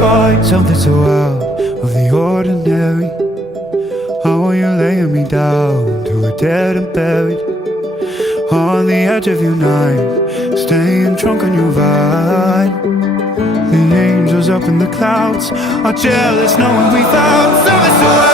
find something so out of the ordinary. How are you laying me down to a dead and buried on the edge of your night, staying drunk on your vine. The angels up in the clouds are jealous knowing we found something so